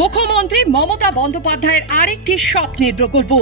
মুখ্যমন্ত্রী মমতা বন্দ্যোপাধ্যায়ের আরেকটি স্বপ্নের প্রকল্প।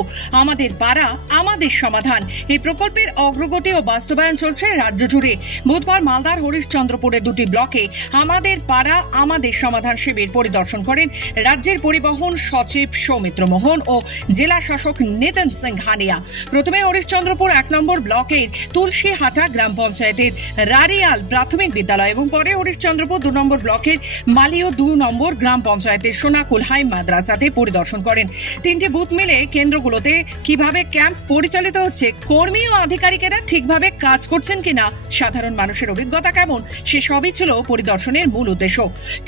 আমাদের পাড়া, আমাদের সমাধান। এই প্রকল্পের অগ্রগতি ও বাস্তবায়ন চলছে রাজ্য জুড়ে। বুধবার মালদার হরিশ্চন্দ্রপুরের দুটি ব্লকে আমাদের পাড়া, আমাদের সমাধান শিবির পরিদর্শন করেন রাজ্যের পরিবহন সচিব সৌমিত্র মোহন ও জেলা শাসক নিতেন সিং হানিয়া। প্রথমে হরিশ্চন্দ্রপুর এক নম্বর ব্লকের তুলসীহাটা গ্রাম পঞ্চায়েতের রারিয়াল প্রাথমিক বিদ্যালয় এবং পরে হরিশ্চন্দ্রপুর দু নম্বর ব্লকের মালিও দু নম্বর গ্রাম পঞ্চায়েতের সোনাকুল হাই মাদ্রাসাতে পরিদর্শন করেন। তিনটি বুথ মিলে কেন্দ্রগুলোতে কীভাবে ক্যাম্প পরিচালিত হচ্ছে, কর্মী ও আধিকারিকেরা ঠিকভাবে কাজ করছেন কিনা, সাধারণ মানুষের অভিজ্ঞতা কেমন, সে সবই ছিল পরিদর্শনের মূল উদ্দেশ্য।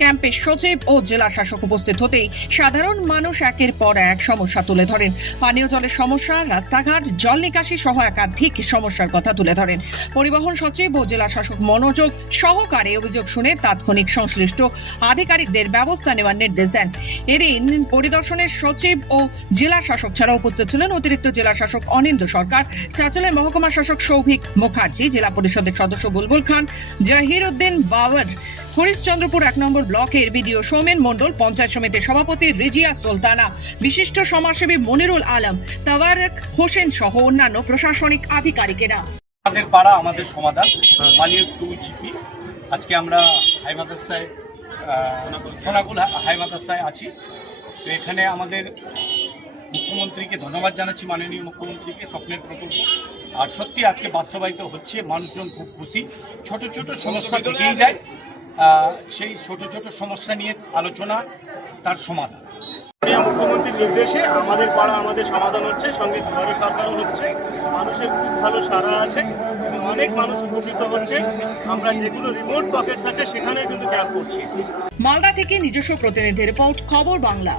ক্যাম্পে সচিব ও জেলা শাসক উপস্থিত হতেই সাধারণ মানুষ একের পর এক সমস্যা তুলে ধরেন। পানীয় জলের সমস্যা, রাস্তাঘাট, জল নিকাশি সহ একাধিক সমস্যার কথা তুলে ধরেন। পরিবহন সচিব ও জেলা শাসক মনোযোগ সহকারে অভিযোগ শুনে তাৎক্ষণিক সংশ্লিষ্ট আধিকারিকদের ব্যবস্থা নেওয়ার নির্দেশ দেন। এদিন পরিদর্শনের সচিব ও জেলা শাসক ছাড়া উপস্থিত ছিলেন অতিরিক্ত জেলা শাসক অনিন্দ সরকার চাঁচলের মহকুমা শাসক সৌভিক মুখার্জি, জেলা পরিষদের সদস্য বুলবুল খান জাহির উদ্দিন বাবর হরিশ্চন্দ্রপুর এক নম্বর ব্লকের বিডিও সৌমেন মণ্ডল, পঞ্চায়েত সমিতির সভাপতি রিজিয়া সুলতানা, বিশিষ্ট সমাজসেবী মনিরুল আলম, তাওয়ারেক হোসেন সহ অন্যান্য প্রশাসনিক আধিকারিকেরা। আমাদের পাড়া, আমাদের সমাধান। Maliya two GP. আজকে আমরা হাই মাদ্রাসায় হা- হাই মাদ্রাসায় আছি। তো এখানে আমাদের মুখ্যমন্ত্রীকে ধন্যবাদ জানাচ্ছি, মাননীয় মুখ্যমন্ত্রীকে, স্বপ্নের প্রকল্প। আর সত্যি আজকে বাস্তবায়িত হচ্ছে, মানুষজন খুব খুশি। ছোট ছোট সমস্যা থেকেই যায় সেই ছোট ছোট সমস্যা নিয়ে আলোচনা, তার সমাধান। মুখ্যমন্ত্রীর নির্দেশে আমাদের পাড়া আমাদের সমাধান হচ্ছে, সঙ্গে দুয়ারে সরকারও হচ্ছে। মানুষের খুব ভালো সাড়া আছে, অনেক মানুষ উপকৃত হচ্ছে। আমরা যেগুলো রিমোট পকেটস আছে সেখানে কিন্তু ক্যাম্প করছি। মালদা থেকে নিজস্ব প্রতিনিধি রিপোর্ট, খবর বাংলা।